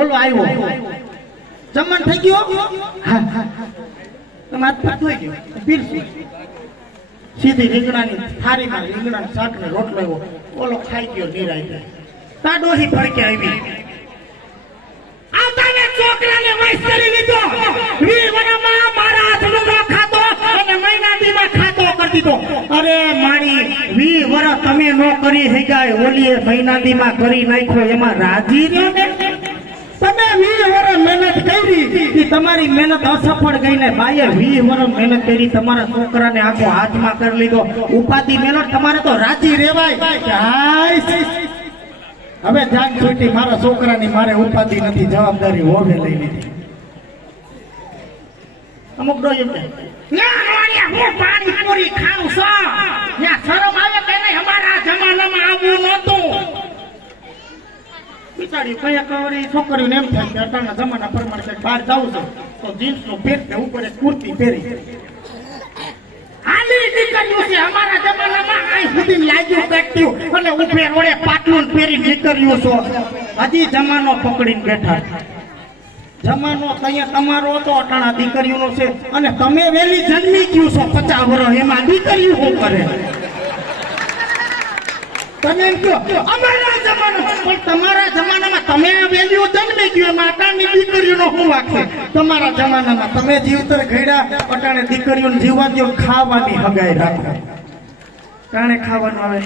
ઓલો આવ્યો જમણ થઈ ગયો? હા હા તમારે હાથ ગયો. પીરસી. સીધી રીંગણાની થાળીમાં રીંગણાનું શાક ને રોટલો આવ્યો ઓલો ખાઈ ગયો નિરાય તા ડોહી ફરકે આવી. કરી વીર મારા હાથનો ખાતો અને મહિના દીમાં ખાતો કરી દીધો. અરે મારી વી વરસ તમે નો કરી શકાય. ઓલીએ મહિનાદીમાં કરી નાખ્યો. એમાં રાજી રહ્યો ને તમે વી વરસ મહેનત કરી. તમારી મહેનત અસફળ ગઈ ને બાઈએ વી વરસ મહેનત કરી તમારા છોકરાને આખો હાથમાં કરી લીધો. ઉપાધિ મહેનત તમારે તો રાજી રેવાય કે હવે જાગ છૂટી મારા છોકરાની મારે ઉપાધિ નથી જવાબદારી હોવે લઈ લીધી. અમુક ડો એમ ના હું પાણીપુરી ખાઉં છું ત્યાં શરમ આવે કે નહીં અમારા જમાનામાં આવું નહોતું હજી જમાનો પકડીને બેઠા જમાનો તમારો હતો, અટાણા દીકરીઓનો છે. અને તમે વેલી જન્મી ગયું છો પચાસ વર્ષ, એમાં દીકરીઓ શું કરે? તમે કહો, અમારા જમાનો, પણ તમારા ગયું દીકરીઓનો શું વાંક તમારા જમાનામાં તમે જીવતર ઘડ્યા, અટાણે દીકરીઓને જીવવા દો ખાવાની હગાઈ રાખો. કાણે ખાવાનું આવે.